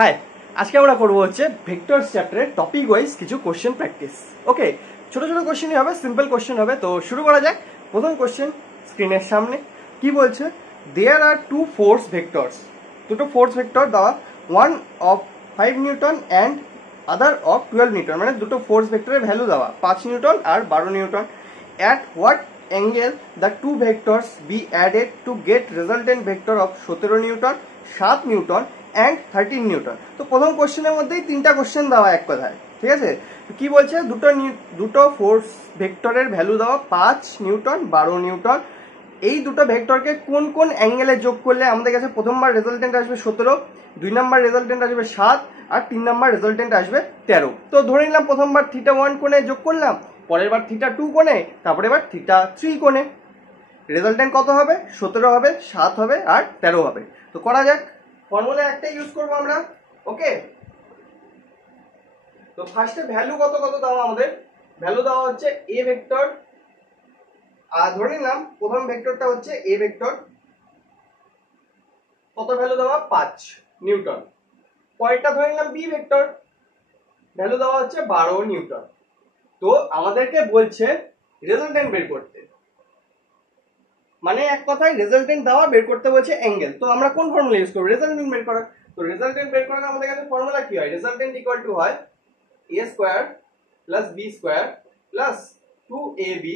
High, আজকে আমরা করবো হচ্ছে ভেক্টরস চ্যাপ্টারের টপিক ওয়াইজ কিছু কোশ্চেন প্র্যাকটিস। ওকে, ছোট ছোট কোশ্চেনই হবে, সিম্পল কোশ্চেন হবে। তো শুরু করা যাক। প্রথম কোশ্চেন স্ক্রিনের সামনে কি বলছে, there are two force vectors, দুটো ফোর্স ভেক্টর দেওয়া, one of 5 newton and other of 12 newton, মানে দুটো ফোর্স ভেক্টরের ভ্যালু দেওয়া 5 নিউটন আর 12 newton. At what angle the two vectors be added to get resultant vector of 17 newton, 7 newton and 13 newton. তো প্রথম কোশ্চেনের মধ্যেই তিনটা কোশ্চেন দেওয়া এক কথায়, ঠিক আছে। কি বলছে, দুটো ফোর্স ভেক্টরের ভ্যালু দেওয়া 5 নিউটন, 12 নিউটন। এই দুটো ভেক্টরকে কোন কোন অ্যাঙ্গেলে যোগ করলে আমাদের কাছে প্রথমবার রেজাল্টেন্ট আসবে 17, 2 নাম্বার রেজাল্টেন্ট আসবে 7 আর 3 নাম্বার রেজাল্টেন্ট আসবে 13। তো ধরে নিলাম প্রথমবার θ1 কোণে যোগ করলাম, পরের বার θ2 কোণে, তারপরে এবার θ3 কোণে। রেজাল্টেন্ট কত হবে? 17 হবে, 7 হবে আর 13 হবে। তো করা যাক। ফর্মুলা একটাই ইউজ করবো আমরা। ওকে, তো ফার্স্টে ভ্যালু কত কত দেওয়া, আমাদের ভ্যালু দেওয়া হচ্ছে এ ভেক্টর। আর ধরে নিলাম প্রথম ভেক্টরটা হচ্ছে এ ভেক্টর, কত ভ্যালু দেওয়া? 5 নিউটন। পরেরটা ধরে নিলাম বি ভেক্টর, ভ্যালু দেওয়া হচ্ছে 12 নিউটন। তো আমাদেরকে বলছে রেজাল্টেন্ট বের করতে, মানে এক কথায় রেজাল্টেন্ট দেওয়া, বের করতে বলছে অ্যাঙ্গেল। তো আমরা কোন ফর্মুলা ইউজ করব রেজাল্টেন্ট বের করার? তো রেজাল্টেন্ট বের করার আমাদের কাছে ফর্মুলা কি হয়? রেজাল্টেন্ট ইকুয়াল টু হয় a square plus b square plus 2ab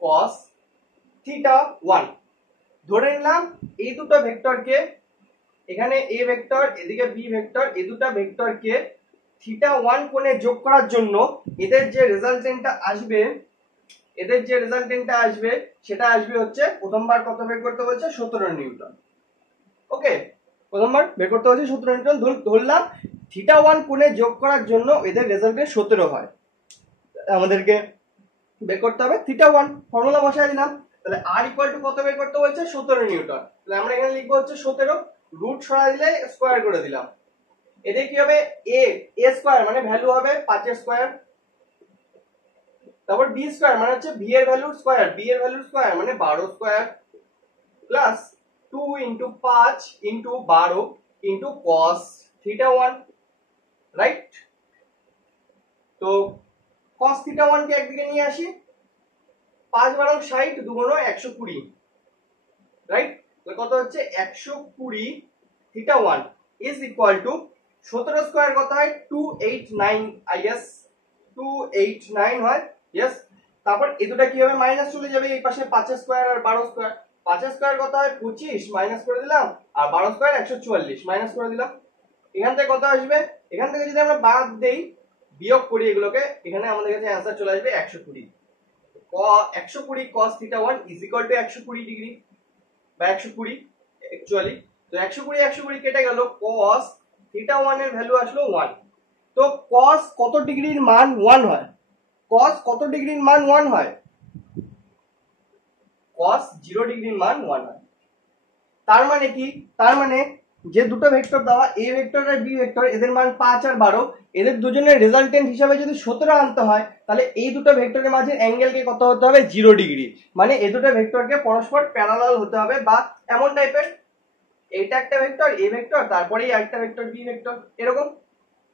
cos θ1। ধরে নিলাম এই দুটো ভেক্টরকে, এখানে a ভেক্টর এদিকে b ভেক্টর, এই দুটো ভেক্টরকে θ1 কোণে যোগ করার জন্য এদের যে রেজাল্টেন্টটা আসবে সেটা আসবে হচ্ছে, প্রথমবার কত বের করতে বলছে? 17 নিউটন। ওকে, প্রথমবার বের করতে হচ্ছে 17 নিউটন। ধরলাম θ1 কোণে যোগ করার জন্য এদের রেজাল্টেন্ট 17 হয়, আমাদেরকে বের করতে হবে θ1। ফর্মুলা বসায় দিলাম। তাহলে r ইকুয়াল টু কত বের করতে বলছে? 17 নিউটন। তাহলে আমরা এখানে লিখবো হচ্ছে 17, রুট সরা দিলে স্কয়ার করে দিলাম। এদের কি হবে? a স্কয়ার মানে ভ্যালু হবে 5 এর স্কয়ার, তারপর b স্কয়ার মানে হচ্ছে b এর ভ্যালুর স্কয়ার, b এর ভ্যালুর স্কয়ার মানে 12 square plus 2 into 5 into 12 into cos θ1, right? তো cos θ1 কে একদিকে নিয়ে আসি, 5 12 60, 2 গুণ 120, রাইট? তাহলে কত হচ্ছে? 120 θ1 ইজ ইকুয়াল টু 17 স্কয়ার কত হয়? 289, আই গেস 289 হয়, यस। তারপর এই দুটো কি হবে? মাইনাস চলে যাবে এই পাশে, 5 স্কয়ার আর 12 স্কয়ার। 5 স্কয়ার কত হয়? 25, মাইনাস করে দিলাম, আর 12 স্কয়ার 144, মাইনাস করে দিলাম। এখান থেকে কত আসবে? এখান থেকে যদি আমরা বাদ দেই, বিয়োগ করি এগুলোকে, এখানে আমাদের কাছে आंसर চলে আসবে 120। 120 cos θ1 is equal to 120 degree বা 120 অ্যাকচুয়ালি। তো 120 কেটে গেল, cos θ1 এর ভ্যালু আসলো 1। তো cos কত ডিগ্রির মান 1 হয়? cos কত ডিগ্রির মান 1 হয়? cos 0 ডিগ্রির মান 1 হয়। তার মানে কি? তার মানে যে দুটো ভেক্টর দেওয়া a ভেক্টর আর b ভেক্টর, এদের মান 5 আর 12, এদের দুজনের রেজাল্টেন্ট হিসাবে যদি 17 আনতে হয়, তাহলে এই দুটো ভেক্টরের মাঝে অ্যাঙ্গেলকে কত হতে হবে? 0 ডিগ্রি। মানে এই দুটো ভেক্টরকে পরস্পর প্যারালাল হতে হবে, বা এমন টাইপের, এইটা একটা ভেক্টর a ভেক্টর, তারপরেই আরেকটা ভেক্টর b ভেক্টর, এরকম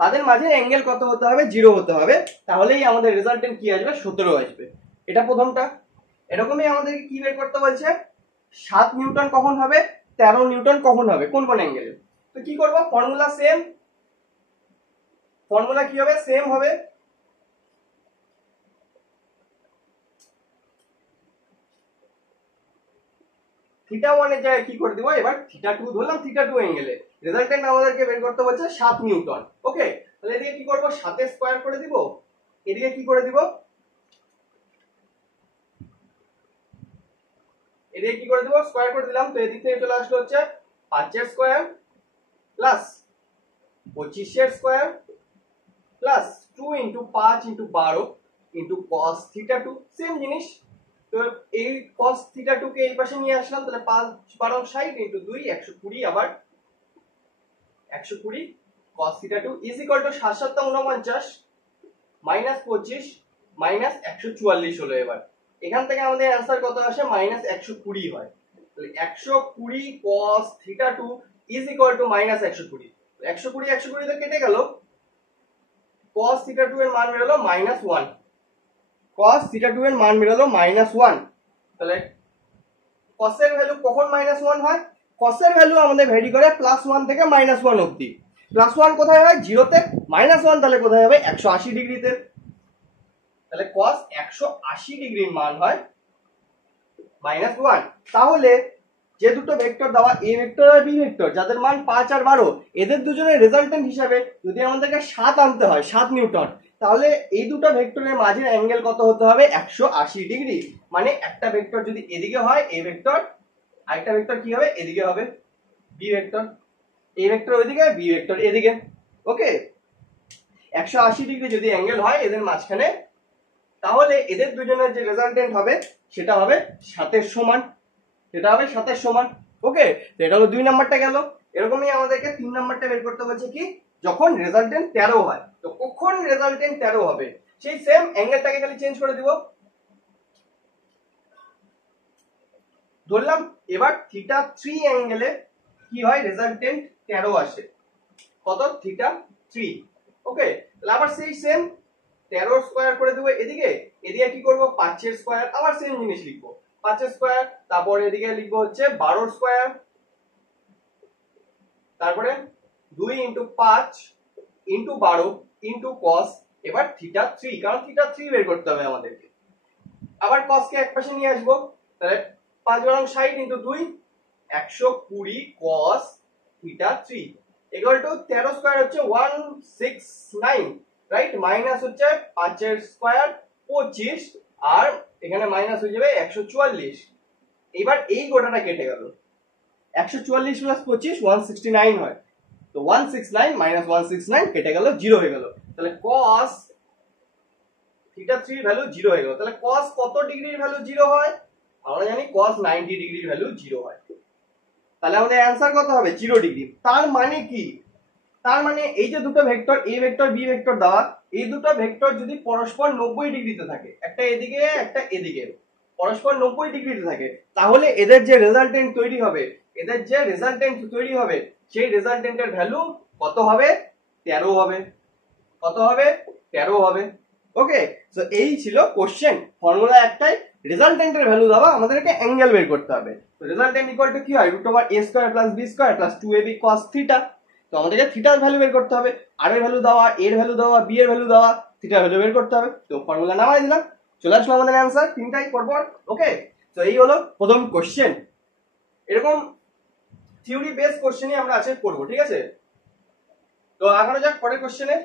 তাদের মাঝে অ্যাঙ্গেল কত হতে হবে? 0 হতে হবে। তাহলেই আমাদের রেজাল্টেন্ট কি আসবে? 17 আসবে। এটা প্রথমটা। এরকমই আমাদেরকে কি বের করতে বলছে? 7 নিউটন কখন হবে, 13 নিউটন কখন হবে, কোন কোন অ্যাঙ্গেলে। তো কি করব? Formula same. ফর্মুলা কি হবে? সেম হবে। θ1 এর জায়গায় কি করে দিব? এবার θ2 ধরলাম, θ2 অ্যাঙ্গেলে রেজাল্টেন্ট আমাদেরকে বের করতে বলছে 7 নিউটন। ওকে, তাহলে এদিকে কি করব? 7 এর স্কয়ার করে দিব, এদিকে কি করে দিব? এদিকে কি করে দিব? স্কয়ার করে দিলাম। তো এদিক থেকে চলে আসলো হচ্ছে 5 এর স্কয়ার প্লাস 25 এর square plus 2 into 5 into 12 into cos θ2, same জিনিস। তো এই cos θ2 কে এই পাশে নিয়ে আসলাম, তাহলে 5 12 60 ইনটু 2 120, আবার 120 cos θ2 is equal to 7 7 49 minus 25 minus 144 হলো। এবার এখান থেকে আমাদের आंसर কত আসে? মাইনাস 120 হয়। তাহলে 120 cos θ2 is equal to minus 120। 120 120 তো কেটে গেল, cos থিটা 2 এর মান বেরোলো -1, cos থিটা 2 এর মান বেরোলো -1। তাহলে cos এর ভ্যালু কখন -1 হয়? cos এর ভ্যালু আমাদের ভ্যারি করে +1 থেকে -1 অবধি। +1 কোথায় হয়? 0 তে। -1 তাহলে কোথায় হবে? 180 ডিগ্রিতে। তাহলে cos 180 ডিগ্রির মান হয় -1। তাহলে যে দুটো ভেক্টর দেওয়া a ভেক্টর আর b ভেক্টর, যাদের মান 5 আর 12, এদের দুজনের রেজাল্টেন্ট হিসাবে যদি আমাদেরকে 7 আনতে হয়, 7 নিউটন, তাহলে এই দুটো ভেক্টরের মাঝের অ্যাঙ্গেল কত হতে হবে? 180 ডিগ্রি। মানে একটা ভেক্টর যদি এদিকে হয় a ভেক্টর, আরেকটা ভেক্টর কি হবে? এদিকে হবে b ভেক্টর। a ভেক্টর ওইদিকে, b ভেক্টর এদিকে। ওকে, 180 ডিগ্রি যদি অ্যাঙ্গেল হয় এদের মাঝখানে, তাহলে এদের দুজনের যে রেজাল্টেন্ট হবে সেটা হবে 7 এর সমান। এটা হবে 7 এর সমান। ওকে, তো এটা হলো 2 নাম্বারটা গেল। এরকমই আমাদেরকে 3 নাম্বারটা বের করতে বলছে কি, যখন রেজাল্টেন্ট 13 হয়। তো কখন রেজাল্টেন্ট 13 হবে? সেই সেম অ্যাঙ্গেলটাকে খালি চেঞ্জ করে দিব। ধরলাম এবার থিটা 3 অ্যাঙ্গেলে কি হয়? রেজাল্টেন্ট 13 আসে। কত? থিটা 3। ওকে, তাহলে আবার সেই সেম 13 স্কয়ার করে দেব এদিকে, এদিকে কি করব? 5 এর স্কয়ার, আবার সেম জিনিস লিখবো, 5 এর স্কয়ার, তারপর এদিকে লিখবো হচ্ছে 12 স্কয়ার, তারপরে 2 × 5 × 12 × cos, এবার থিটা 3, কারণ থিটা 3 বের করতে হবে আমাদেরকে। আবার cos কে একপাশে নিয়ে আসবো, তাহলে 5 × 60 × 2 120 cos theta 3 equal to 13 square হচ্ছে 169, রাইট? মাইনাস হচ্ছে 5 এর স্কয়ার 25, আর এখানে মাইনাস হয়ে যাবে 144। এবার এই গোটাটা কেটে গেল, 144 + 25 169 হয়। তো 169 - 169 কেটে গেল, 0 হয়ে গেল। তাহলে cos থিটা 3 ভ্যালু 0 হয়ে গেল। তাহলে cos কত ডিগ্রির ভ্যালু 0 হয়? আমরা জানি cos 90 ডিগ্রির ভ্যালু 0 হয়। তাহলে আমাদের অ্যানসার কত হবে? 0 ডিগ্রি। তার মানে কি? তার মানে এই যে দুটো vector a vector b vector দেওয়া, এই দুটো ভেক্টর যদি পরস্পর 90 ডিগ্রিতে থাকে, একটা এদিকে একটা এদিকে, পরস্পর 90 ডিগ্রিতে থাকে, তাহলে এদের যে রেজাল্টেন্ট তৈরি হবে, সেই রেজাল্টেন্টের ভ্যালু কত হবে? 13 হবে। কত হবে? 13 হবে। ওকে, সো এই ছিল কোশ্চেন। ফর্মুলা একটাই, রেজাল্টেন্টের ভ্যালু দেওয়া, আমাদেরকে অ্যাঙ্গেল বের করতে হবে। তো রেজাল্টেন্ট ইকুয়াল টু কি হয়? √a² + b² + 2ab cos theta. তো আমাদেরকে থিটার ভ্যালু বের করতে হবে, আর এর ভ্যালু দেওয়া, এর ভ্যালু দেওয়া, বি এর ভ্যালু দেওয়া, থিটার ভ্যালু বের করতে হবে। তো ফর্মুলা নামাই দিলাম, চলে আসলো আমাদের অ্যান্সার তিনটাই পরপর। ওকে, তো এই হলো প্রথম কোশ্চেন। এরকম থিওরি বেস কোশ্চেনই আমরা আজকে করব, ঠিক আছে? তো আগানো যাক পরের কোশ্চেনে।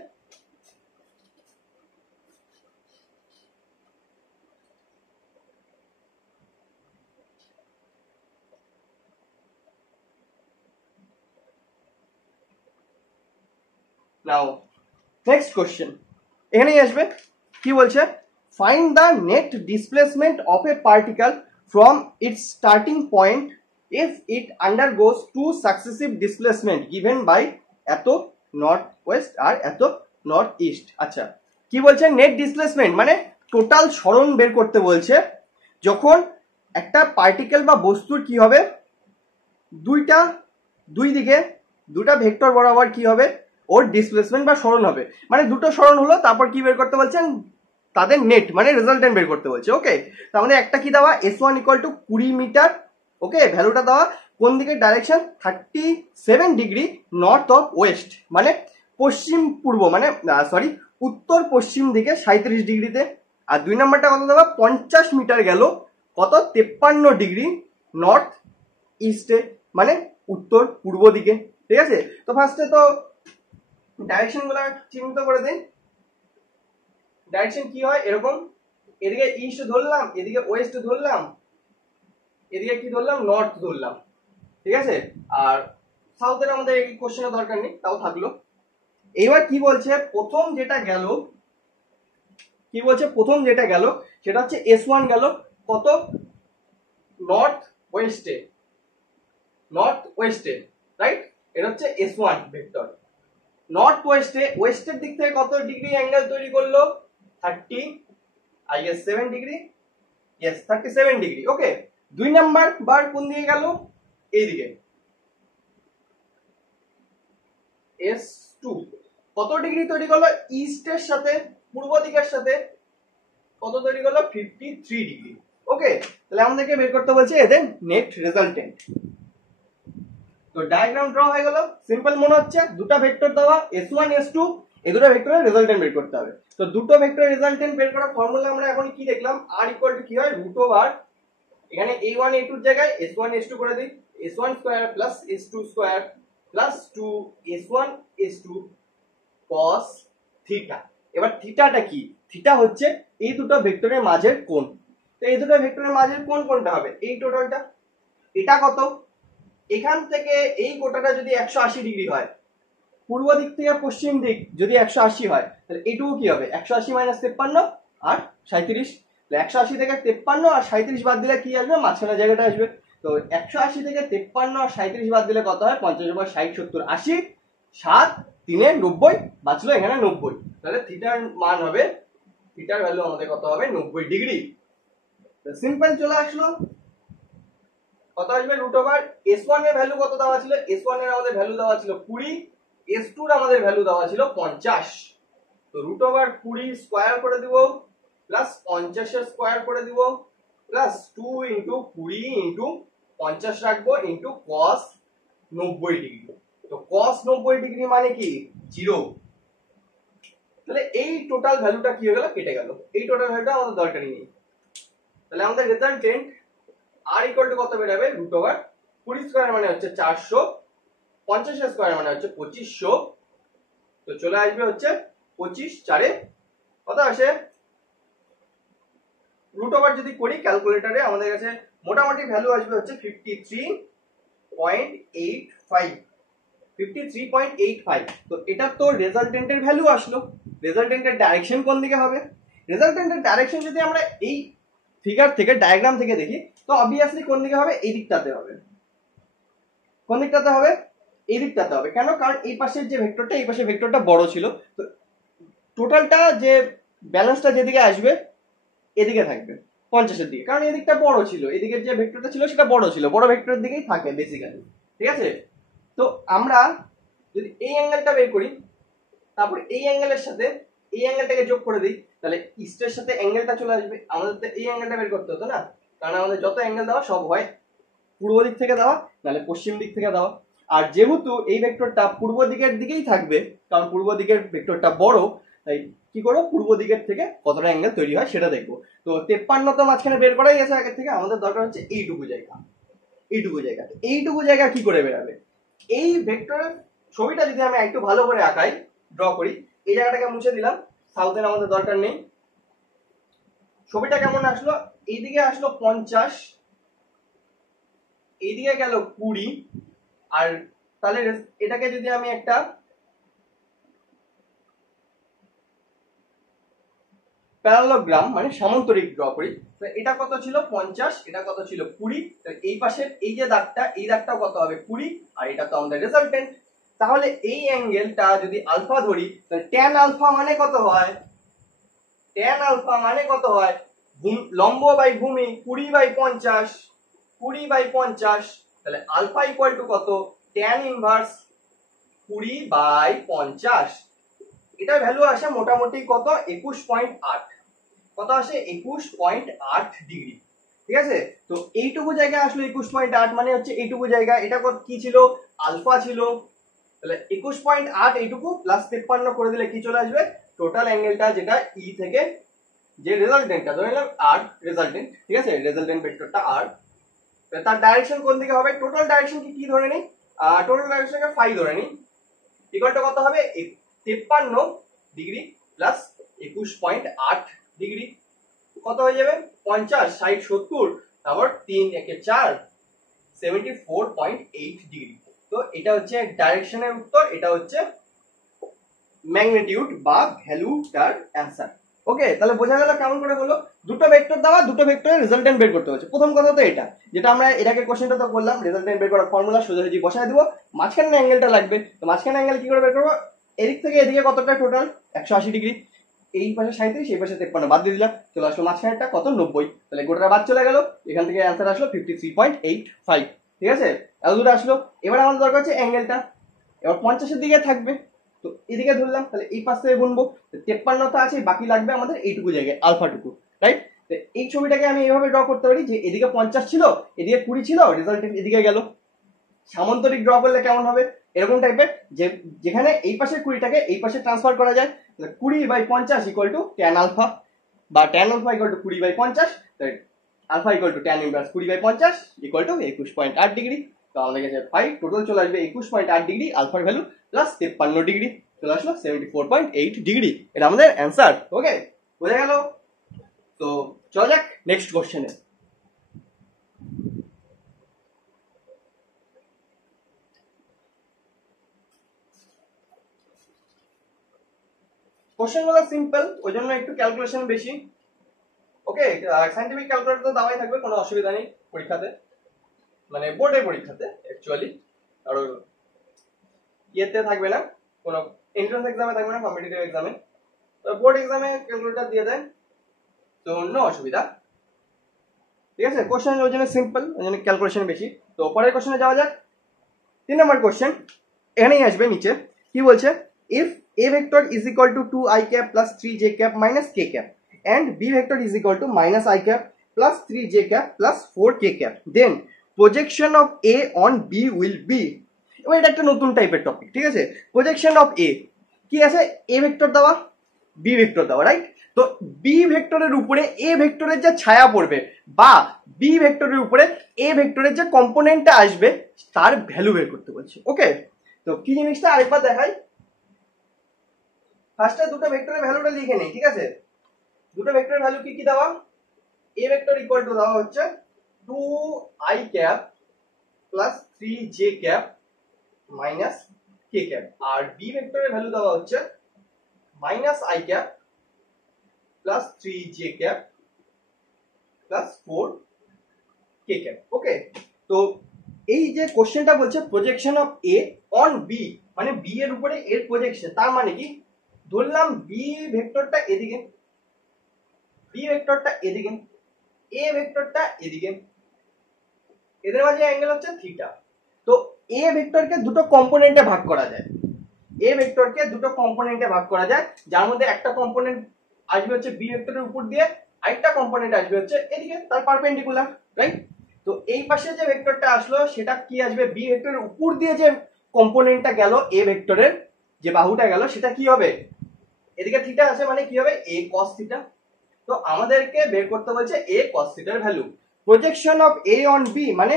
নাও নেক্সট কোশ্চেন, এখানেই আসবে। কি বলছে? Find the net displacement of a particle from its starting point if it undergoes two successive displacement given by এত নর্থ ওয়েস্ট আর এত নর্থ ইস্ট। আচ্ছা, কি বলছে? নেট ডিসপ্লেসমেন্ট মানে টোটাল সরণ বের করতে বলছে। যখন একটা পার্টিকেল বা বস্তুর কি হবে, দুই দিকে দুটা ভেক্টর বরাবর কি হবে? ওর ডিসপ্লেসমেন্ট বা সরণ হবে। মানে দুটো সরণ হলো, তারপর কি বের করতে বলছেন? তাদের নেট মানে রেজাল্টেন্ট বের করতে বলছে। ওকে, তো আমাদের একটা কি দেওয়া? s1 = 20 metre. ওকে, ভ্যালুটা দেওয়া কোন দিকে? Direction 37 degree north of West, মানে পশ্চিম পূর্ব, মানে সরি উত্তর পশ্চিম দিকে 37 ডিগ্রিতে। আর 2 নাম্বারটা কত দেওয়া? 50 মিটার গেল কত? 53 ডিগ্রি নর্থ ইস্টে, মানে উত্তর পূর্ব দিকে। ঠিক আছে, তো ফার্স্টে তো ডাইরেকশন গুলো চিহ্নিত করে দেন। ডাইরেকশন কি হয়? এরকম, এদিকে ইস্ট ধরলাম, এদিকে ওয়েস্ট ধরলাম, এদিকে কি ধরলাম? নর্থ ধরলাম। ঠিক আছে, আর সাউথের আমাদের এই কোশ্চেনের দরকার নেই, তাও থাকলো। এইবার কি বলছে? প্রথম যেটা গেল সেটা হচ্ছে s1 গেল কত? নর্থ ওয়েস্টে, রাইট? এটা হচ্ছে s1 ভেক্টর। নর্থ ওয়েস্টে, ওয়েস্টের দিক থেকে কত ডিগ্রি অ্যাঙ্গেল তৈরি করলো? 37 degree. Yes, 37 degree. Okay, 2 number বার কোন দিকে গেল? এইদিকে। S2 কত ডিগ্রি তৈরি করলো ইস্টের সাথে, পূর্ব দিকের সাথে কত তৈরি করলো 53 ডিগ্রি। ওকে, তাহলে আমাদেরকে বের করতে বলছে এদের নেট রেজাল্টেন্ট। তো ডায়াগ্রাম ড্র হয়ে গেল। সিম্পল মনে হচ্ছে, দুটো ভেক্টর দেওয়া S1 S2, এই দুটো ভেক্টরের রেজাল্টেন্ট বের করতে হবে। তো দুটো ভেক্টরের রেজাল্টেন্ট বের করার ফর্মুলা আমরা এখন কি দেখলাম, r ইকুয়াল টু কি হয় রুট ওভার, এখানে a1 a2 এর জায়গায় s1 s2 করে দিই, s1 square plus s2 square plus 2 s1 s2 cos theta. এবার থিটাটা কি, থিটা হচ্ছে এই দুটো ভেক্টরের মাঝের কোণ। তো এই দুটো ভেক্টরের মাঝের কোণ কোনটা হবে, এই টোটালটা। এটা কত, এখান থেকে এই গোটাটা যদি 180 ডিগ্রি হয়, পূর্ব দিক থেকে পশ্চিম দিক যদি 180 হয়, তাহলে এইটুকু কি হবে 180 মাইনাস 53 আর 37। 180 থেকে 53 আর 37 বাদ দিলে কি আসবে, মাঝখানে জায়গাটা আসবে। তো 180 থেকে 53 আর 37 বাদ দিলে কত হয়, 50 উপর 60 70 80, 7 3 90, বাঁচলো এখানে 90। তাহলে থিটার মান হবে, থিটার ভ্যালু আমাদের কত হবে 90 ডিগ্রি। সিম্পল চলে আসলো, কত আসবে রুট ওভার s1 এর ভ্যালু কত দেওয়া ছিল, s1 এর আমাদের ভ্যালু দেওয়া ছিল 20, s2 এর আমাদের ভ্যালু দেওয়া ছিল 50। তো রুট ওভার 20 স্কয়ার করে দিব প্লাস 50 এর স্কয়ার করে দিব প্লাস 2 ইনটু 20 ইনটু 50 রাখবো ইনটু cos 90 ডিগ্রি। তো cos 90 ডিগ্রি মানে কি 0। তাহলে এই টোটাল ভ্যালুটা কি হয়ে গেল, কেটে গেল। এই টোটাল ভ্যালুটা আমাদের দরকারই নেই। তাহলে আমাদের রেজাল্টেন্ট r ইকুয়াল টু কত বেরাবে, রুট ওভার 20 স্কয়ার মানে হচ্ছে 400, 50 এর স্কয়ার মানে হচ্ছে 2500। তো চলে আসবে হচ্ছে 25 4 কত আসে, রুট ওভার যদি করি ক্যালকুলেটরে আমাদের কাছে মোটামুটি ভ্যালু আসবে হচ্ছে 53.85, 53.85। তো এটা তো রেজাল্টেন্টের ভ্যালু আসলো। রেজাল্টেন্টের ডাইরেকশন কোন দিকে হবে, রেজাল্টেন্টের ডাইরেকশন যদি আমরা এই ফিগার থেকে ডায়াগ্রাম থেকে দেখি, তো অবভিয়াসলি কোন দিকে হবে, এই দিকটাতে হবে। কোন দিকটাতে হবে, এই দিকটাতে হবে। কেন, কারণ এই পাশের যে ভেক্টরটা, এই পাশের ভেক্টরটা বড় ছিল। তো টোটালটা যে ব্যালেন্সটা যেদিকে আসবে এদিকে থাকবে 50 এর দিকে, কারণ এই দিকটা বড় ছিল, এদিকে যে ভেক্টরটা ছিল সেটা বড় ছিল, বড় ভেক্টরের দিকেই থাকে বেসিক্যালি। ঠিক আছে, তো আমরা যদি এই অ্যাঙ্গেলটা বের করি, তারপর এই অ্যাঙ্গেলের সাথে এই অ্যাঙ্গেলটাকে যোগ করে দিই, তাহলে ইস্টের সাথে অ্যাঙ্গেলটা চলে আসবে। আমাদের তো এই অ্যাঙ্গেলটা বের করতে হতো না, কারণ আমাদের যত অ্যাঙ্গেল দেওয়া সব হয় পূর্ব দিক থেকে দেওয়া নাহলে পশ্চিম দিক থেকে দেওয়া। আর যেহেতু এই ভেক্টরটা পূর্ব দিকের দিকেই থাকবে, কারণ পূর্ব দিকের ভেক্টরটা বড়, তাই কি করবো, পূর্ব দিকের থেকে কতটা অ্যাঙ্গেল তৈরি হয় সেটা দেখবো। তো 53 তো মাঝখানে বের করাই গেছে আগের থেকে, আমাদের দরকার হচ্ছে এইটুকু জায়গা। এইটুকু জায়গা কি করে বেরাবে, এই ভেক্টরের ছবিটা যদি আমি একটু ভালো করে আঁকাই, ড্র করি, এই জায়গাটাকে মুছে দিলাম, সাউথের আমাদের দরকার নেই। ছবিটা কেমন আসলো, এইদিকে আসলো 50, এইদিকে গেল 20, আর তাহলে এটাকে যদি আমি একটা প্যারালোগ্রাম মানে সামান্তরিক ড্র করি, তো এটা কত ছিল 50, এটা কত ছিল 20, এই পাশের এই যে দাগটা, এই দাগটাও কত হবে 20, আর এটা তো আমাদের রেজাল্টেন্ট। তাহলে এই অ্যাঙ্গেলটা যদি আলফা ধরি, তাহলে tan আলফা মানে কত হয়, tan আলফা মানে কত হয়, লম্ব বাই ভূমি 20/50, 20/50, তাহলে আলফা ইকুয়াল টু কত, tan ইনভার্স 20/50। এটার ভ্যালু আসে মোটামুটি কত 21.8, কত আসে 21.8 ডিগ্রি। ঠিক আছে, তো এইটুকু জায়গা আসলে 21.8 মানে হচ্ছে এইটুকু জায়গা, এটা কি ছিল, আলফা ছিল। তাহলে 21.8 এইটুকু প্লাস 53 করে দিলে কি চলে আসবে, টোটাল অ্যাঙ্গেলটা যেটা ই থেকে যে রেজাল্টেন্টটা ধরে নিলাম আর রেজাল্টেন্ট। ঠিক আছে, রেজাল্টেন্ট ভেক্টরটা আর, তার ডাইরেকশন কোন দিকে হবে, টোটাল ডাইরেকশন কি ধরে নিই, টোটাল ডাইরেকশনকে ফাই ধরে নিই, ইকুয়ালটা কত হবে 53 ডিগ্রি প্লাস 21.8 ডিগ্রি, কত হয়ে যাবে 50 60 70, তারপর 3 একে 4 74.8 ডিগ্রি। তো এটা হচ্ছে ডাইরেকশনের উত্তর, এটা হচ্ছে ম্যাগনিটিউড বা ভ্যালুটার অ্যান্সার। ওকে, তাহলে বোঝা গেল কেমন করে হলো, দুটো ভেক্টর দেওয়া, দুটো ভেক্টরের রেজাল্টেন্ট বের করতে হচ্ছে। প্রথম কথা তো এটা, যেটা আমরা এর আগে কোশ্চেনটা তো করলাম, রেজাল্টেন্ট বের করার ফর্মুলা সোজাসুজি বসায় দিব, মাঝখানে অ্যাঙ্গেলটা লাগবে। তো মাঝখানে অ্যাঙ্গেল কি করে বের করবো, এদিক থেকে এদিকে কতটা টোটাল 180 ডিগ্রি, এই পাশে 37, এই পাশে 53 বাদ দিয়ে দিলাম, চলে আসলো মাঝখানেরটা কত 90, তাহলে গোটাটা বাদ চলে গেল, এখান থেকে অ্যান্সার আসলো 53.85। ঠিক আছে, এত দূরে আসলো। এবার আমাদের দরকার হচ্ছে অ্যাঙ্গেলটা, এবার 50-এর দিকে থাকবে, তো এদিকে ধরলাম, তাহলে এই পাশ থেকে গুনবো, 53 তো আছে, বাকি লাগবে আমাদের এইটুকু জায়গায় আলফাটুকু, রাইট? এই ছবিটাকে আমি এইভাবে ড্র করতে পারি যে এদিকে 50 ছিল, এদিকে 20 ছিল, রেজাল্ট এদিকে গেল। সামান্তরিক ড্র করলে কেমন হবে, এরকম টাইপের, যে যেখানে এই পাশে 20টাকে এই পাশে ট্রান্সফার করা যায়, 20/50 ইকুয়াল টু ট্যান আলফা, বা tan alpha equal to 20/50, alpha equal to tan inverse 20/50 equal to 21.8 degree. তো আমাদের কাছে ফাই টোটাল চলে আসবে 21.8 ডিগ্রি আলফার ভ্যালু প্লাস 53 ডিগ্রি, চলে আসলো 74.8 ডিগ্রি। এটা আমাদের অ্যান্সার। ওকে, বোঝা গেল? তো চল যাক নেক্সট কোশ্চেনে। কোশ্চেন গুলো সিম্পল, ওই জন্য একটু ক্যালকুলেশন বেশি। ওকে, সাইন্টিফিক ক্যালকুলেটর তো দেওয়াই থাকবে, কোনো অসুবিধা নেই পরীক্ষাতে, মানে বোর্ডের পরীক্ষাতে অ্যাকচুয়ালি, আর ইয়েতে থাকবে না, কোনো এন্ট্রান্স এক্সামে থাকবে না, কম্পিটিটিভ এক্সামে। তো বোর্ড এক্সামে ক্যালকুলেটর দিয়ে দেন, তো নো অসুবিধা। ঠিক আছে, কোশ্চেন ওই জন্য সিম্পল, ওই জন্য ক্যালকুলেশন বেশি। তো পরের কোশ্চেনে যাওয়া যাক। 3 নম্বর কোশ্চেন এখানেই আসবে নিচে। কি বলছে, if a vector is equal to 2i cap plus 3j cap minus k cap and b vector is equal to minus i cap plus 3j cap plus 4k cap, then projection of a on b will be। এবার এটা একটা নতুন টাইপের topic, ঠিক আছে? Projection of এ কি আছে, এ vector দেওয়া, বি ভেক্টর দেওয়া, রাইট? তো বি ভেক্টরের উপরে এ ভেক্টরের যে ছায়া পড়বে, বা বি ভেক্টরের উপরে এ ভেক্টরের যে কম্পোনেন্টটা আসবে তার ভ্যালু বের করতে বলছে। ওকে, তো কি জিনিসটা আরেকবার দেখাই। ফার্স্টে দুটো ভেক্টরের ভ্যালুটা লিখে নেই, ঠিক আছে? দুটো ভেক্টরের ভ্যালু কি কি দেওয়া, এ ভেক্টর ইকুয়াল টু দেওয়া হচ্ছে 2i cap plus 3j cap minus K cap, আর বি ভেক্টরের ভ্যালু দেওয়া হচ্ছে minus I cap plus 3j cap plus 4k cap. Okay, তো এই যে কোশ্চেনটা বলছে projection of A on B, মানে বি এর উপরে এর প্রজেকশন, তার মানে কি, ধরলাম বি ভেক্টরটা এদিকে, বি ভেক্টরটা এদিকে, এ ভেক্টরটা এদিকে, এদের মাঝে অ্যাঙ্গেল হচ্ছে থিটা। তো এ ভেক্টরকে দুটো কম্পোনেন্টে ভাগ করা যায়, এ ভেক্টরকে দুটো কম্পোনেন্টে ভাগ করা যায়, যার মধ্যে একটা কম্পোনেন্ট আসবে হচ্ছে বি ভেক্টরের উপর দিয়ে, আরেকটা কম্পোনেন্ট আসবে হচ্ছে এদিকে তার পারপেন্ডিকুলার, রাইট? তো এই পাশে যে ভেক্টরটা আসলো সেটা কি আসবে, বি ভেক্টরের উপর দিয়ে যে কম্পোনেন্টটা গেল, এ ভেক্টরের যে বাহুটা গেল, সেটা কি হবে, এদিকে থিটা আছে, মানে কি হবে, এ কস থিটা। তো আমাদেরকে বের করতে বলছে এ কস থিটার value. Projection of A on B মানে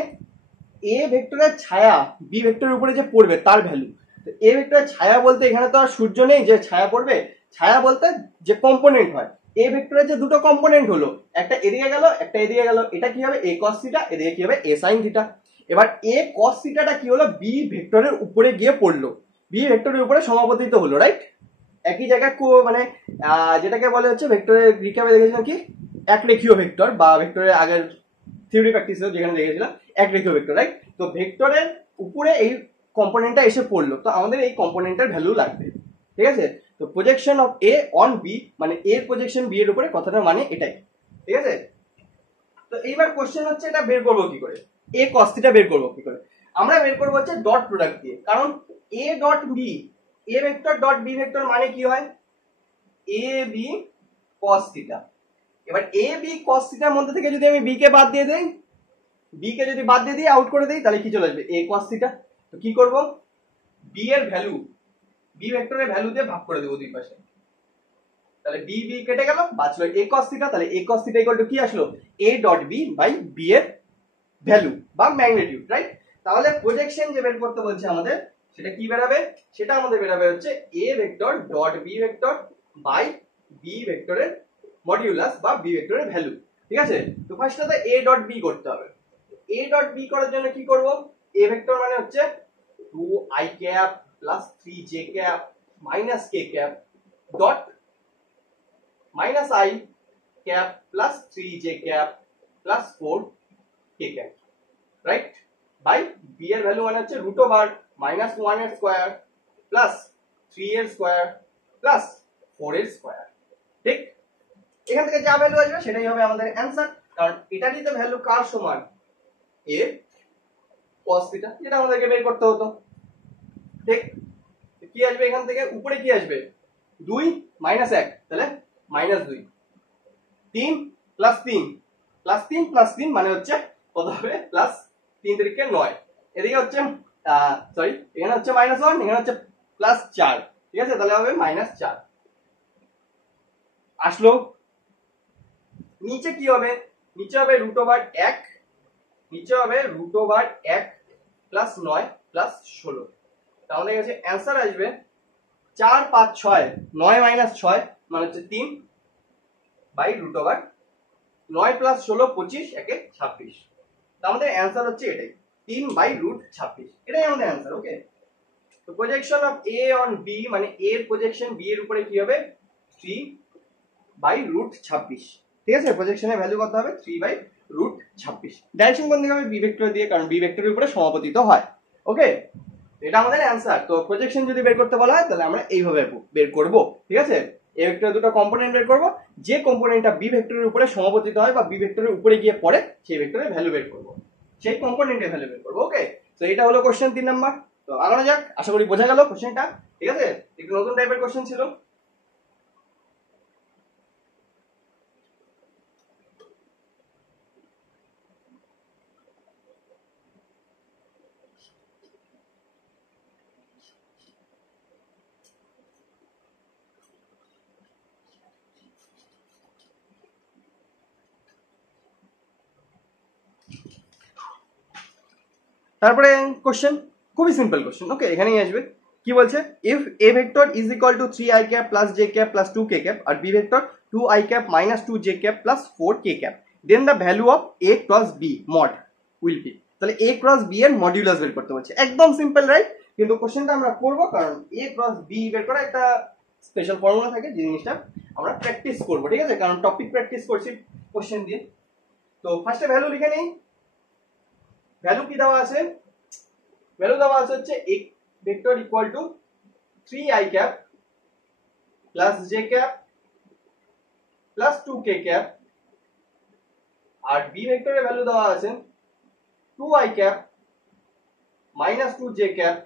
এ ভেক্টরের ছায়া বি ভেক্টরের উপরে যে পড়বে তার ভ্যালু। এ ভেক্টরের ছায়া বলতে এখানে তো আর সূর্য নেই যে ছায়া পড়বে, ছায়া বলতে যে কম্পোনেন্ট হয়, এ ভেক্টরের যে দুটো কম্পোনেন্ট হলো, একটা এদিকে গেল একটা এদিকে গেল, এটা কি হবে, এ কস থিটা, এদিকে কি হবে, এ সাইন থিটা। এবার এ কস থিটাটা কি হলো, বি ভেক্টরের উপরে গিয়ে পড়লো, বি ভেক্টরের উপরে সমাপতিত হলো, রাইট? একই জায়গায় মানে যেটাকে বলে হচ্ছে ভেক্টরের গ্রিকে দেখেছিলাম কি, একরেখীয় ভেক্টর, বা ভেক্টরের আগের থিওরি প্র্যাকটিস যেখানে দেখেছিলাম একরেখীয় ভেক্টর, রাইট? তো ভেক্টরের উপরে এই কম্পোনেন্টটা এসে পড়লো, তো আমাদের এই কম্পোনেন্টের ভ্যালু লাগবে, ঠিক আছে? তো projection of A on B মানে এর প্রজেকশন বি এর উপরে, কথাটা মানে এটাই, ঠিক আছে? তো এইবার কোশ্চেন হচ্ছে এটা বের করবো কি করে, এ কস থিটা বের করবো কি করে? আমরা বের করবো হচ্ছে ডট প্রোডাক্ট দিয়ে, কারণ a dot b, a vector dot b vector মানে কি হয়, এ বি কস থিটা। এবার এ বি কস থিটার মধ্যে থেকে যদি আমি বি কে বাদ দিয়ে দেই, বি কে যদি বাদ দিয়ে দিই, আউট করে দিই, তাহলে কি চলে আসবে, এ কস থিটা। তো কি করব, বি এর ভ্যালু বি ভেক্টরের ভ্যালু দিয়ে ভাগ করে দেবো দুই পাশে, তাহলে বি বি কেটে গেল, বাঁচলো এ কস থিটা। তাহলে a cos theta equal to কি আসলো, a dot b by b এর ভ্যালু বা ম্যাগনিটিউড, রাইট? তাহলে প্রজেকশন যে বের করতে বলছে আমাদের, সেটা কি বেরাবে, সেটা আমাদের বেরাবে হচ্ছে a vector dot b vector by b ভেক্টরের মডিউলাস বা বি ভেক্টরের ভ্যালু, ঠিক আছে? তো ফার্স্টে এ ডট বি করতে হবে। এ ডট বি করার জন্য কি করব, এ ভেক্টর মানে হচ্ছে 2i cap plus 3j cap minus k cap dot minus i cap plus 3j cap plus 4k cap, right? By b এর ভ্যালু মানে হচ্ছে রুট ওভার -1 এর স্কয়ার প্লাস 3 এর স্কয়ার প্লাস 4 এর স্কয়ার, ঠিক? এখান থেকে যা ভ্যালু আসবে সেটাই হবে আমাদের অ্যানসার, কারণ এটারই তো ভ্যালু কার সমান, এ cos থিটা, যেটা আমাদেরকে বের করতে হতো, ঠিক কি আসবে এখান থেকে, উপরে কি আসবে 2 মাইনাস 1, তাহলে মাইনাস 2, 3 প্লাস 3 প্লাস 3 প্লাস 3 মানে হচ্ছে কত হবে, প্লাস 3 তারিখে 9, এদিকে হচ্ছে সরি এখানে হচ্ছে মাইনাস 1, এখানে হচ্ছে প্লাস 4, ঠিক আছে, তাহলে হবে মাইনাস 4 আসলো। নিচে কি হবে, নিচে হবে রুট ওভার 1, নিচে হবে রুট ওভার 1 প্লাস 9 প্লাস 16, তাহলে কাছে অ্যান্সার আসবে 4 5 6, 9 মাইনাস 6 মানে হচ্ছে 3 বাই রুট ওভার 9 প্লাস 16 25 একে 26, আমাদের অ্যান্সার হচ্ছে এটাই 3 বাই রুট 26, এটাই আমাদের অ্যান্সার। ওকে, তো projection of A on B মানে এ এর প্রজেকশন বি এর উপরে কি হবে 3 বাই রুট 26, ঠিক আছে, প্রজেকশনের ভ্যালু কত হবে 3 বাই রুট 26, ডাইরেকশন কোন দিকে হবে বি ভেক্টর দিয়ে, কারণ বি ভেক্টরের উপরে সমাপতিত হয়। ওকে, এটা আমাদের অ্যান্সার। তো প্রজেকশন যদি বের করতে বলা হয় তাহলে আমরা এইভাবে বের করব, ঠিক আছে, এ ভেক্টরের দুটো কম্পোনেন্ট বের করব, যে কম্পোনেন্টটা বি ভেক্টরের উপরে সমাপতিত হয় বা বি ভেক্টরের উপরে গিয়ে পড়ে সেই ভেক্টরের ভ্যালু বের করব, সেই কম্পোনেন্টের ভ্যালু বের করব। ওকে, তো এটা হলো কোশ্চেন 3 নাম্বার। তো আগানো যাক, আশা করি বোঝা গেল কোশ্চেনটা, ঠিক আছে, একটু নতুন টাইপের কোশ্চেন ছিল। তারপরে কোশ্চেন খুবই সিম্পল কোশ্চেন। ওকে, এখানেই আসবে, কি বলছে, if a vector is equal to 3i cap plus j cap plus 2k cap আর b vector 2i cap minus 2j cap plus 4k cap, then the value of a cross b mod will be. তাহলে a cross b এর modulus বের করতে বলছে, একদম simple right, কিন্তু কোশ্চেনটা আমরা করব কারণ a ক্রস b বের করা একটা স্পেশাল ফর্মুলা থাকে, যে জিনিসটা আমরা প্র্যাকটিস করব, ঠিক আছে, কারণ টপিক প্র্যাকটিস করছি কোশ্চেন দিয়ে। তো ফার্স্টে ভ্যালু লিখে নেই, ভ্যালু কি দেওয়া আছে, ভ্যালু দেওয়া আছে হচ্ছে a vector equal to 3i cap plus j cap plus 2k cap, আর b ভেক্টরের ভ্যালু দেওয়া আছে 2i cap minus 2j cap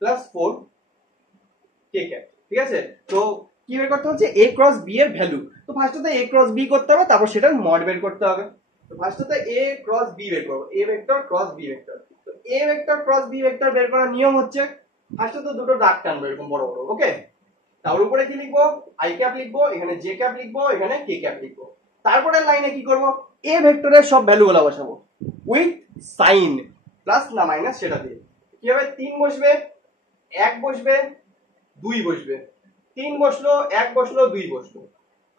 plus 4k cap, ঠিক আছে। তো কি বের করতে হচ্ছে a ক্রস b এর ভ্যালু, তো ফার্স্টে a ক্রস b করতে হবে, তারপর সেটার মড বের করতে হবে। তো ফার্স্টে a ক্রস b বের করব, a vector cross b vector. তো a vector cross b vector বের করার নিয়ম হচ্ছে ফার্স্টে তো দুটো দাগ টানবো এরকম বড় বড়, ওকে, তার উপরে কি লিখবো i ক্যাপ লিখবো, এখানে j ক্যাপ লিখবো, এখানে k ক্যাপ লিখবো। তারপরে লাইনে কি করব, a ভেক্টরের সব ভ্যালুগুলো বসাবো উইথ সাইন, প্লাস না মাইনাস সেটা দিয়ে। কি হবে, 3 বসবে, 1 বসবে, 2 বসবে, 3 বসলো, 1 বসলো, 2 বসলো।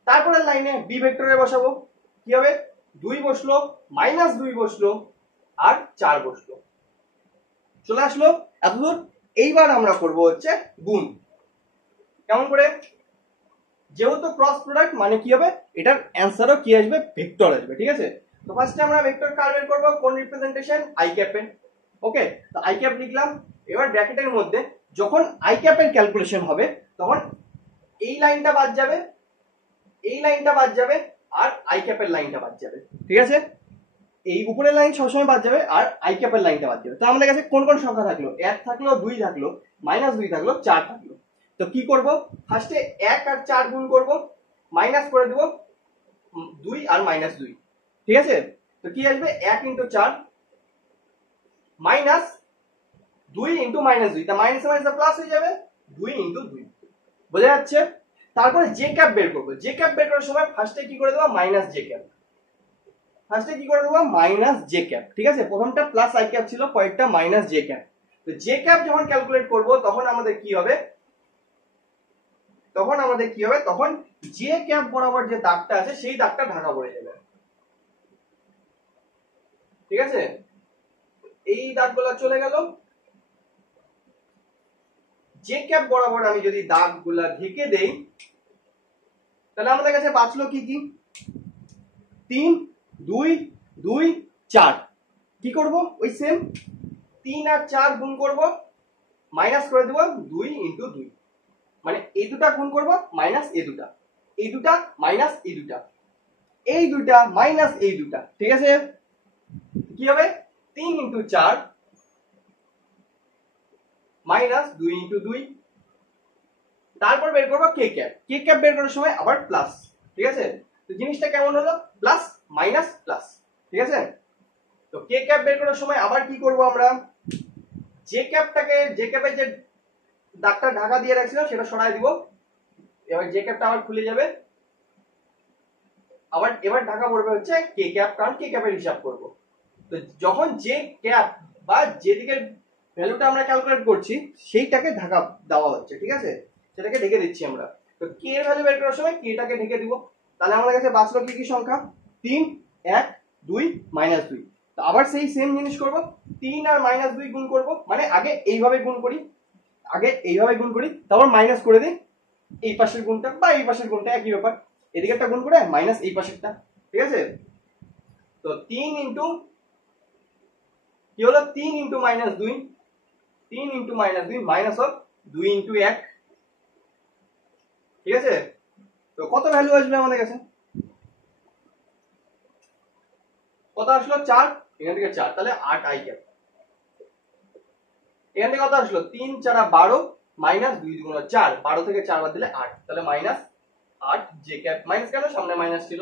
তারপরে লাইনে বি ভেক্টরে বসাবো, কি হবে 2 বসলো, মাইনাস 2 বসলো, আর 4 বসলো, চলে আসলো এতদূর। এইবার আমরা করব হচ্ছে গুণ, কেমন করে, যেহেতু ক্রস প্রোডাক্ট মানে কি হবে, এটার অ্যান্সারও কি আসবে, ভেক্টর আসবে, ঠিক আছে। তো ফার্স্টে আমরা ভেক্টর কার বের করব, কোন রিপ্রেজেন্টেশন i ক্যাপের। ওকে, তো i ক্যাপ লিখলাম, এবার ব্র্যাকেটের মধ্যে যখন i ক্যাপের ক্যালকুলেশন হবে তখন এই লাইনটা বাদ যাবে, এই লাইনটা বাদ যাবে, আর i ক্যাপের লাইনটা বাদ যাবে, ঠিক আছে, এই উপরের লাইন সবসময় বাদ যাবে আর i ক্যাপের লাইনটা বাদ যাবে। তো আমাদের কাছে কোন কোন সংখ্যা থাকলো, 1 থাকলো, 2 থাকলো, মাইনাস 2 থাকলো, 4 থাকলো। তো কি করব, ফার্স্টে 1 আর 4 গুণ করব, মাইনাস করে দেব 2 আর মাইনাস 2, ঠিক আছে। তো কি আসবে 1 ইনটু 4 মাইনাস 2 ইনটু মাইনাস 2, তা মাইনাস মাইনাস প্লাস হয়ে যাবে 2 ইনটু 2, বোঝা যাচ্ছে। তারপরে j ক্যাপ বের করব, j ক্যাপ বের করার সময় ফার্স্টে কি করে দেব, মাইনাস j ক্যাপ, ফার্স্টে কি করে দেব মাইনাস j ক্যাপ, ঠিক আছে, প্রথমটা প্লাস i ক্যাপ ছিল, পরেরটা মাইনাস j ক্যাপ। তো j ক্যাপ যখন ক্যালকুলেট করব তখন আমাদের কি হবে, তখন j ক্যাপ বরাবর যে দাগটা আছে সেই দাগটা ঢাকা পড়ে যাবে, ঠিক আছে, এই দাগগুলো চলে গেল। j ক্যাপ বরাবর আমি যদি দাগগুলা ঢেকে দেই তাহলে আমাদের কাছে বাঁচলো কি কি, 3 2 2 4, কি করব, ওই সেম 3 আর 4 গুণ করব, মাইনাস করে দেব 2 ইনটু 2, মানে এই দুটা গুণ করব মাইনাস এই দুটা, এই দুটা মাইনাস এই দুটা, এই দুটা মাইনাস এই দুটা, ঠিক আছে। কি হবে 3 ইনটু 4 মাইনাস 2 ইন্টু 2, তারপর বের করবো কে ক্যাপ। কে ক্যাপ বের করার সময় আবার প্লাস, ঠিক আছে। তো জিনিসটা কেমন হলো, প্লাস মাইনাস প্লাস, ঠিক আছে। তো কে ক্যাপ বের করার সময় আবার কি করব আমরা, যে ক্যাপের যে দাগটা ঢাকা দিয়ে রাখছিলাম সেটা সরাই দিব। এবার যে ক্যাপটা আবার খুলে যাবে, আবার এবার ঢাকা পড়বে হচ্ছে কে ক্যাপ, কারণ কে ক্যাপের হিসাব করব। তো যখন যে ক্যাপ বা যেদিকে ভ্যালুটা আমরা ক্যালকুলেট করছি সেইটাকে ঢাকা দেওয়া হচ্ছে, ঠিক আছে, সেটাকে ঢেকে দিচ্ছি আমরা। তো কে এর ভ্যালু বের করার সময় কেটাকে ঢেকে দিব। তাহলে আমাদের কাছে বাঁচলো কি কি সংখ্যা, 3, 1, 2, -2। তো আবার সেই সেম জিনিস করব, 3 আর -2 গুণ করব, মানে আগে এইভাবে গুণ করি, তারপর মাইনাস করে দিই এই পাশের গুণটা বা এই পাশের গুণটা, একই ব্যাপার। এদিকে একটা গুণ করে মাইনাস এই পাশেরটা, ঠিক আছে। তো 3 ইন্টু কি হলো, 3 into -2, 3 into -2 minus of 2 into 1, ঠিক আছে। তো কত ভ্যালু আসবে আমাদের কাছে, কত আসলো 4, এখান থেকে 4, তাহলে 8 আই ক্যাপ। এখান থেকে কত আসলো, 3 4 12 মাইনাস 2 2 4, 12 থেকে 4 বাদ দিলে 8, তাহলে মাইনাস 8 জে ক্যাপ। মাইনাস কেন, সামনে মাইনাস ছিল।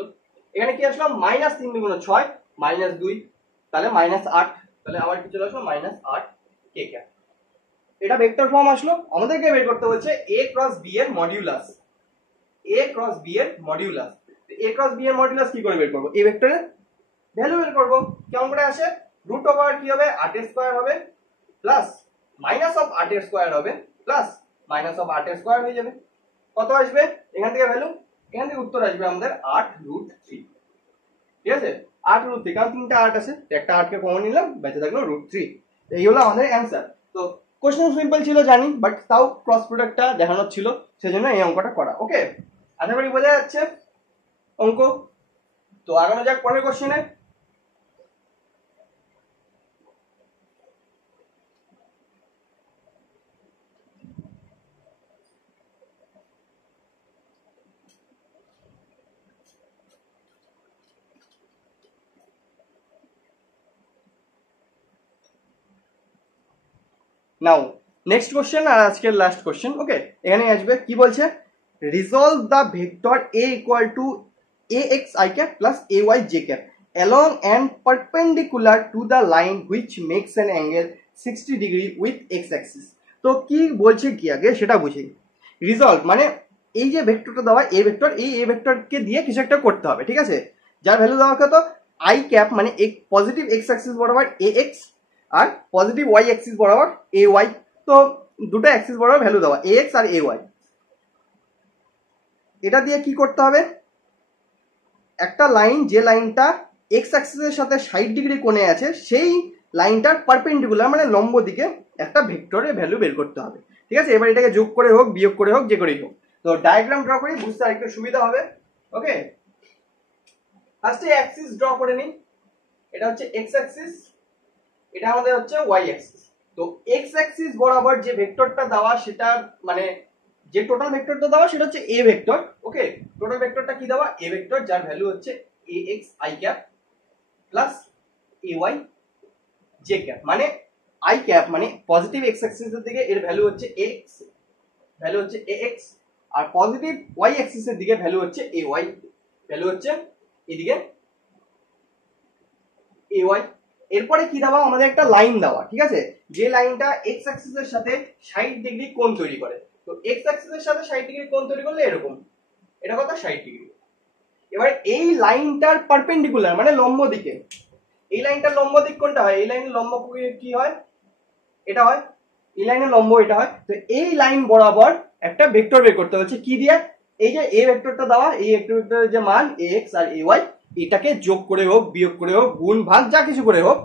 এখানে কি আসলো, মাইনাস 3 2 6 মাইনাস 2, তাহলে মাইনাস 8, তাহলে আবার কি চলে আসলো মাইনাস 8 কে ক্যাপ। এটা ভেক্টর ফর্ম আসলো। আমাদেরকে বের করতে হচ্ছে a ক্রস b এর মডিউলাস। a ক্রস b এর মডিউলাস, a ক্রস b এর মডিউলাস কি করে বের করব, এই ভেক্টরের ভ্যালু বের করব। কেমন করে আসে, রুট ওভার কি হবে 8 এর স্কয়ার হবে প্লাস মাইনাস অফ 8 এর স্কয়ার হবে প্লাস মাইনাস অফ 8 এর স্কয়ার হয়ে যাবে। কত আসবে এখান থেকে ভ্যালু, এখান থেকে উত্তর আসবে আমাদের 8√3, ঠিক আছে। 8√3, কারণ তিনটা 8 আছে, একটা 8 কে কমন নিলাম, বেঁচে থাকলো √3। এই হলো আমাদের অ্যান্সার। তো কোশ্চেন সিম্পল ছিল জানি, বাট তাও ক্রস প্রোডাক্টটা দেখানোর ছিল, সেজন্য এই অঙ্কটা করা। ওকে, আশা করি বোঝা যাচ্ছে অঙ্ক। তো আগানো যাক পরের কোশ্চেনে। নাও নেক্সট কোশ্চেন আর আজকের লাস্ট কোশ্চেন। ওকে, এখানে আসবে কি বলছে, resolve the vector a equal to ax I cap plus ay j cap along and perpendicular to the line which makes an angle 60 degree with x axis। তো কি বলছে কি আগে সেটা বুঝি। রিজলভ মানে এই যে ভেক্টরটা দেওয়া a ভেক্টর, এই a ভেক্টরকে দিয়ে কিছু একটা করতে হবে, ঠিক আছে। যার ভ্যালু দেওয়া কত, I cap মানে পজিটিভ x অ্যাক্সিস বরাবর ax আর পজিটিভ y অ্যাক্সিস বরাবর ay। তো দুটো অ্যাক্সিস বরাবর ভ্যালু দেওয়া ax আর ay। এটা দিয়ে কি করতে হবে, একটা লাইন, যে লাইনটা এক্স অ্যাক্সিসের সাথে 60 ডিগ্রি কোণে আছে, সেই লাইনটার পারপেন্ডিকুলার মানে লম্ব দিকে একটা ভেক্টরের ভ্যালু বের করতে হবে, ঠিক আছে। এবার এটাকে যোগ করে হোক বিয়োগ করে হোক যে করেই হোক। তো ডায়াগ্রাম ড্র করি, বুঝতে আরেকটু সুবিধা হবে। ওকে, ফার্স্টে অ্যাক্সিস ড্র করে নিই। এটা হচ্ছে এক্স অ্যাক্সিস, এটা আমাদের হচ্ছে ওয়াই অ্যাক্সিস। তো এক্স অ্যাক্সিস বরাবর যে ভেক্টরটা দেওয়া, সেটা মানে যে টোটাল ভেক্টরটা দেওয়া সেটা হচ্ছে এ ভেক্টর। ওকে, টোটাল ভেক্টরটা কি দেওয়া, এ ভেক্টর, যার ভ্যালু হচ্ছে ax I cap plus ay j cap। মানে I cap মানে পজিটিভ x অ্যাক্সিসের দিকে এর ভ্যালু হচ্ছে x, ভ্যালু হচ্ছে ax, আর পজিটিভ y অ্যাক্সিসের দিকে ভ্যালু হচ্ছে ay, ভ্যালু হচ্ছে এদিকে ay। এরপরে কি দেওয়া, আমাদের একটা লাইন দেওয়া, ঠিক আছে, যে লাইনটা x অ্যাক্সিসের সাথে 60 ডিগ্রি কোণ তৈরি করে। তো x অ্যাক্সিসের সাথে 60 ডিগ্রি কোণ তৈরি করলে এরকম, এটা কত 60 ডিগ্রি। এবার এই লাইনটার পারপেন্ডিকুলার মানে লম্ব দিকে, এই লাইনটার লম্ব দিক কোনটা হয়, এই লাইনের লম্ব কি হয়, এটা হয়, এই লাইনের লম্ব এটা হয়। তো এই লাইন বরাবর একটা ভেক্টর বের করতে হচ্ছে কি দিয়ে, এই যে a ভেক্টরটা দেওয়া, এই ভেক্টরের যে মান ax আর ay, এটাকে যোগ করে হোক বিয়োগ করে হোক গুণ ভাগ যা কিছু করে হোক,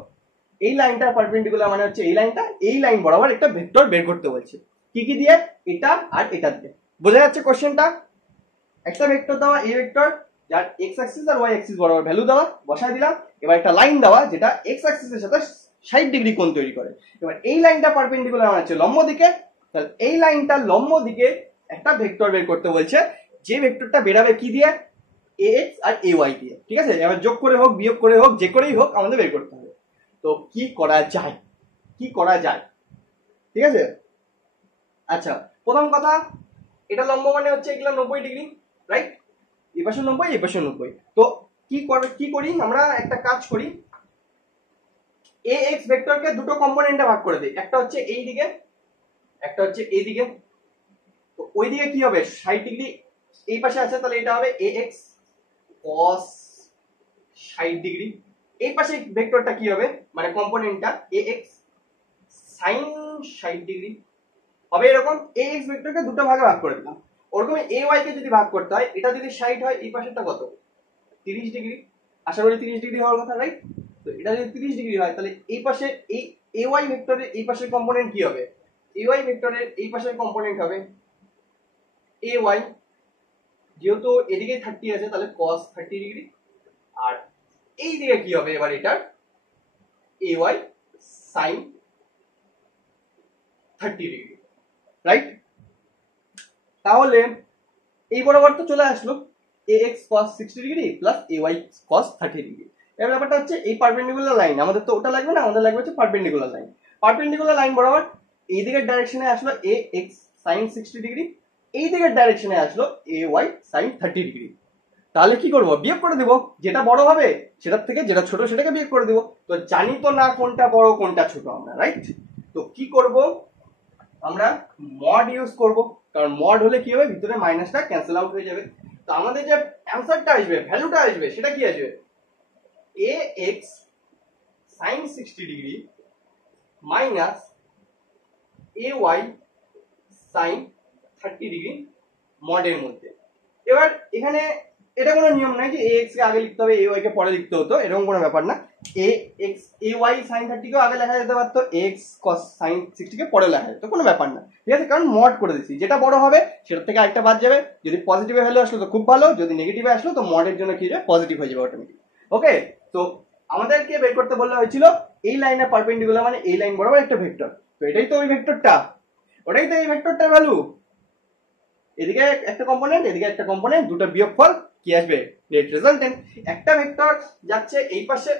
এই লাইনটার পারপেন্ডিকুলার মানে হচ্ছে এই লাইনটা, এই লাইন বরাবর একটা ভেক্টর বের করতে বলছে। কি কি দিয়ে, এটা আর এটা দিয়ে। বোঝা যাচ্ছে কোশ্চেনটা, একটা ভেক্টর দেওয়া a ভেক্টর, যার x অ্যাক্সিস আর y অ্যাক্সিস বরাবর ভ্যালু দেওয়া, বসায় দিলাম। এবার একটা লাইন দেওয়া যেটা x অ্যাক্সিসের সাথে 60 ডিগ্রি কোণ তৈরি করে। এবার এই লাইনটা পারপেন্ডিকুলার মানে হচ্ছে লম্ব দিকে, তাহলে এই লাইনটা লম্ব দিকে একটা ভেক্টর বের করতে বলছে, যে ভেক্টরটা বেরাবে কি দিয়ে, ax আর ay দিয়ে, ঠিক আছে। এবার যোগ করে হোক বিয়োগ করে হোক যে করেই হোক আমাদের বের করতে হবে। তো কি করা যায়, কি করা যায়, ঠিক আছে। আচ্ছা, প্রথম কথা, এটা লম্ব মানে হচ্ছে এগুলো 90 ডিগ্রি, রাইট? এই পাশে 90, এই পাশে 90। তো কি করি আমরা, একটা কাজ করি, ax ভেক্টরকে দুটো কম্পোনেন্টে ভাগ করে দিই, একটা হচ্ছে এই দিকে, একটা হচ্ছে এই দিকে। তো ওই দিকে কি হবে, 60 ডিগ্রি এই পাশে আছে, তাহলে এটা হবে ax cos 60 ডিগ্রি। এই পাশে ভেক্টরটা কি হবে, মানে কম্পোনেন্টটা ax sin 60 ডিগ্রি হবে। এরকম ax ভেক্টরকে দুটো ভাগে ভাগ করে দিলাম। ওরকম ay কে যদি ভাগ করতে হয়, এটা যদি 60 হয়, এই পাশেরটা কত, 30 ডিগ্রি। আশা করি 30 ডিগ্রি হওয়ার কথা, রাইট? তো এটা যদি 30 ডিগ্রি হয়, তাহলে এই পাশে এই ay ভেক্টরের এই পাশের কম্পোনেন্ট কি হবে, ay ভেক্টরের এই পাশের কম্পোনেন্ট হবে ay, যেহেতু এদিকে 30 আছে, তাহলে cos 30 ডিগ্রি। আর এই দিকে কি হবে এবার, এটার ay sin 30 ডিগ্রি, রাইট? তাহলে এই বরাবর তো চলে আসলো ax cos 60 degree plus ay cos 30 degree. এর ব্যাপারটা হচ্ছে এই পারপেন্ডিকুলার লাইন, আমাদের তো ওটা লাগবে না, আমাদের লাগবে হচ্ছে পারপেন্ডিকুলার লাইন। পারপেন্ডিকুলার লাইন বরাবর এই দিকের ডাইরেকশনে আসলো ax sin 60 ডিগ্রি, এই দিকের ডাইরেকশনে আসলো ay sin 30 ডিগ্রি। তাহলে কি করব, বিয়োগ করে দেব, যেটা বড় হবে সেটার থেকে যেটা ছোট সেটাকে বিয়োগ করে দেব। তো জানি তো না কোনটা বড় কোনটা ছোট আমরা, রাইট? তো কি করব আমরা, মড ইউজ করব, কারণ মড হলে কি হবে, ভিতরে মাইনাসটা ক্যান্সেল আউট হয়ে যাবে। তো আমাদের যে অ্যানসারটা আসবে, ভ্যালুটা আসবে, সেটা কি আসবে, ax sin 60 degree minus ay sin 30 degree মডের মধ্যে। এবার এখানে এটা কোনো নিয়ম নাই যে ax কে আগে লিখতে হবে ay কে পরে লিখতে হতো, এরকম কোনো ব্যাপার না। ay sin 30 কেও আগে লেখা যেতে পারতো, ax cos sin 60 কে পরে লেখা যেত, কোনো ব্যাপার না, ঠিক আছে? কারণ মড করে দিচ্ছি, যেটা বড় হবে সেটার থেকে আরেকটা বাদ যাবে। যদি পজিটিভ ভ্যালু আসলো তো খুব ভালো, যদি নেগেটিভ আসলো তো মডের জন্য কি হবে, পজিটিভ হয়ে যাবে অটোমেটিক। ওকে, তো আমাদেরকে বের করতে বলা হয়েছিল এই লাইনের পারপেন্ডিকুলার মানে এই লাইন বরাবর একটা ভেক্টর। তো এটাই তো ওই ভেক্টরটা, ওটাই তো এই ভেক্টরটার ভ্যালু। এদিকে একটা কম্পোনেন্ট, এদিকে একটা কম্পোনেন্ট, দুটো বিয়োগফল কি আসবে, নেট রেজাল্টেন্ট। একটা ভেক্টর যাচ্ছে এই পাশে,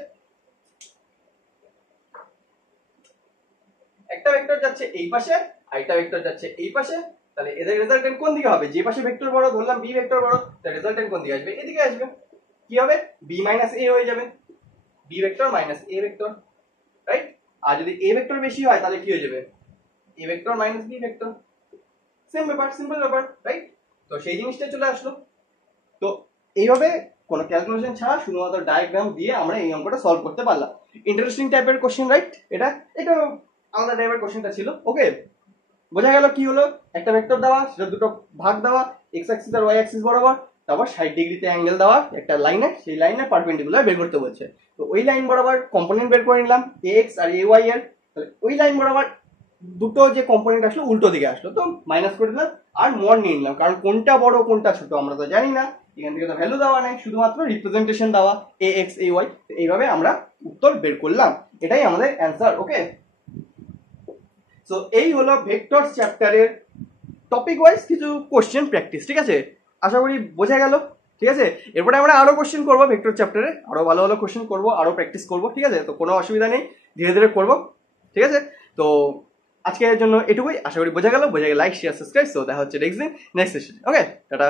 একটা ভেক্টর যাচ্ছে এই পাশে, আর একটা ভেক্টর যাচ্ছে এই পাশে। তাহলে এদের রেজাল্টেন্ট কোন দিকে হবে, যে পাশে ভেক্টর বড়, ধরলাম বি ভেক্টর বড়, তাহলে রেজাল্টেন্ট কোন দিকে আসবে, এদিকে আসবে। কি হবে, বি মাইনাস এ হয়ে যাবে, B vector minus A vector, right? আর যদি এ ভেক্টর বেশি হয় তাহলে কি হয়ে যাবে, A vector minus B vector. Same ব্যাপার, সিম্পল ব্যাপার, রাইট? তো সেই জিনিসটা চলে আসলো। তো এইভাবে কোনো ক্যালকুলেশন ছাড়া শুধুমাত্র ডায়াগ্রাম দিয়ে আমরা এই অঙ্কটা সলভ করতে পারলাম। ইন্টারেস্টিং টাইপের কোশ্চেন, রাইট? এটা আলাদা টাইপের কোশ্চেনটা ছিল। ওকে, বোঝা গেল কি হলো, একটা ভেক্টর দেওয়া, সেটা দুটো ভাগ দেওয়া, এক্স অ্যাক্সিস আর ওয়াই অ্যাক্সিস বরাবর, তারপর 60 ডিগ্রিতে অ্যাঙ্গেল দেওয়া একটা লাইনে, সেই লাইনে পারপেন্ডিকুলার বের করতে বলছে। তো ওই লাইন বরাবর কম্পোনেন্ট বের করে নিলাম এক্স আর এ ওয়াই এর। তাহলে ওই লাইন বরাবর দুটো যে কম্পোনেন্ট আসলো উল্টো দিকে আসলো, তো মাইনাস করে দিলাম আর মড নিয়ে নিলাম, কারণ কোনটা বড় কোনটা ছোট আমরা তো জানি না, এখান থেকে তো ভ্যালু দেওয়া নাই, শুধুমাত্র রিপ্রেজেন্টেশন দেওয়া এ এক্স এ ওয়াই। এইভাবে আমরা উত্তর বের করলাম, এটাই আমাদের অ্যান্সার। ওকে, সো এই হলো ভেক্টর চ্যাপ্টারের টপিক ওয়াইজ কিছু কোশ্চেন প্র্যাকটিস, ঠিক আছে? আশা করি বোঝা গেল, ঠিক আছে? এরপরে আমরা আরো কোশ্চেন করবো ভেক্টর চ্যাপ্টারে, আরো ভালো ভালো কোশ্চেন করবো, আরো প্র্যাকটিস করবো, ঠিক আছে? তো কোনো অসুবিধা নেই, ধীরে ধীরে করবো, ঠিক আছে? তো আজকের জন্য এটুকুই, আশা করি বোঝা গেল। বোঝা গেলে লাইক শেয়ার সাবস্ক্রাইব। তো দেখা হচ্ছে নেক্সট দিন নেক্সট সেশন। ওকে, টাটা।